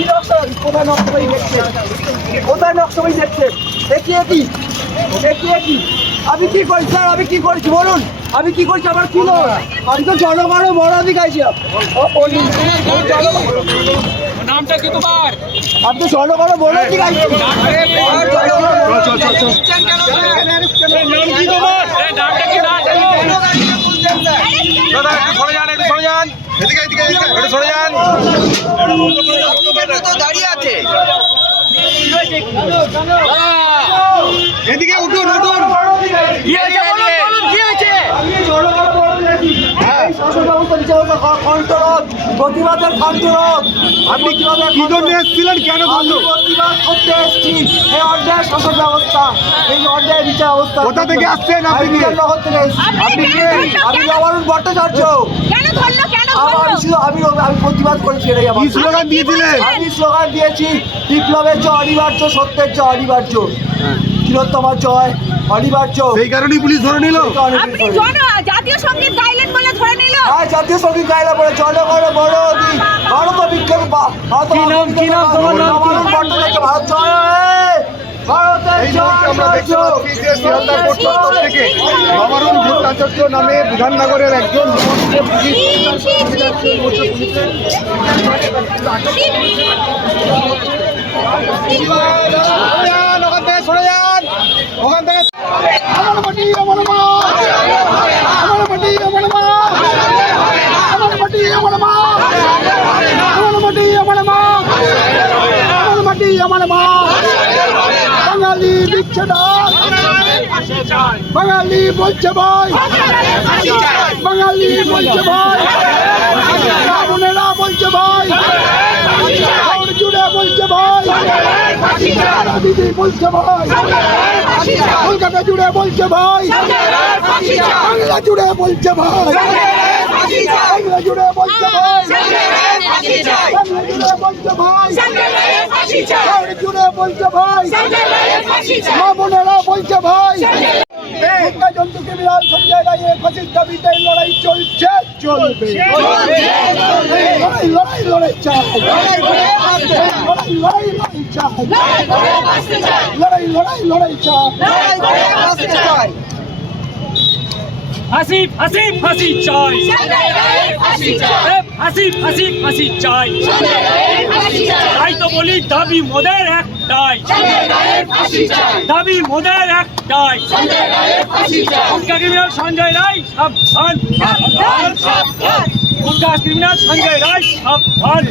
কি নকশাবাজি? কোথায় নকশাবাজি দেখছেন? কোথায় নকশাবাজি দেখছেন? দেখিয়ে কি? দেখিয়ে কি? আমি কি করি স্যার? আমি কি করেছি বলুন? আমি কি করছি? আমার কি নয়? আমি তো জনগণের মরাদি গাইছি। নামটা কি তোমার? আমি তো জনগণের মরাদি গাইছি। নাম কি তোমার? নামটা কি? দাদা একটু সরে যান, একটু সরে যান, একটু সরে যান। দাঁড়িয়ে আছে। এদিকে উঠুন, উঠুন। কি হয়েছে বলুন, কি হয়েছে? প্রতিবাদের আন্দোলন। আপনি কি জন্য এসেছিলেন? কেন বললো? প্রতিবাদ করতে এসেছি এই অন্যায় শাসন ব্যবস্থা, এই অন্যায় বিচার ব্যবস্থা। কোথা থেকে আসছেন আপনি? বিধাননগর থেকে এসেছি। আপনি কে? আমি নবারুণ ভট্টাচার্য। কেন ধরলো? কেন আমি প্রতিবাদ করেছি এটাই আমার। কি স্লোগান দিয়েছিলেন? আমি স্লোগান দিয়েছি বিপ্লবের জয় অনিবার্য, সত্যের জয় অনিবার্য, চিরোত্তমার জয় অনিবার্য। সেই কারণেই পুলিশ ধরে নিল। আপনি জাতীয় সঙ্গীত গাইলেন বলে ধরে নিল? হ্যাঁ, জাতীয় সঙ্গীত গাইলে বলে জনগণের বড় অধিক ভারত বিজ্ঞান ভারত জয় ভারতের নবারুণ ভট্টাচার্য নামে বিধাননগরের একজন ওখান থেকে সরে যান, ওখান থেকে আমার মাটি আমার মা, আমার মাটি আমার মা, আমার মাটি আমার মা, আমার মাটি আমার মা, আমার মাটি আমার মা। বাঙালি দিচ্ছে না, বাঙালি বলছে ভাই, বাঙালি বলছে ভাই, বোনেরা বলছে ভাই, জুড়ে বলছে ভাই, দিদি বলছে ভাই, কলকাতা জুড়ে বলছে ভাই, বাংলা জুড়ে বলছে ভাই, বাংলা জুড়ে বলছে ভাই, বাংলা জুড়ে বলছে ভাই, জুড়ে বলছে ভাই, মা বোনেরা বলছে ভাই। জন্তুকে বিড়াল সঞ্জয় রায়ের ফাঁসির দাবিতে লড়াই চলছে, চলবে, লড়াই লড়াই লড়াই চাই, লড়াই লড়াই লড়াই চাই, লড়াই লড়াই লড়াই চাই। ফাঁসি ফাঁসি ফাঁসি চাই, ফাঁসি ফাঁসি ফাঁসি চাই। তাই তো বলি দাবি মোদের একটাই, দাবি মোদের একটাই। গুটখা ক্রিমিনাল সঞ্জয় রায় সাবধান, গুটখা ক্রিমিনাল সঞ্জয় রায় সাবধান।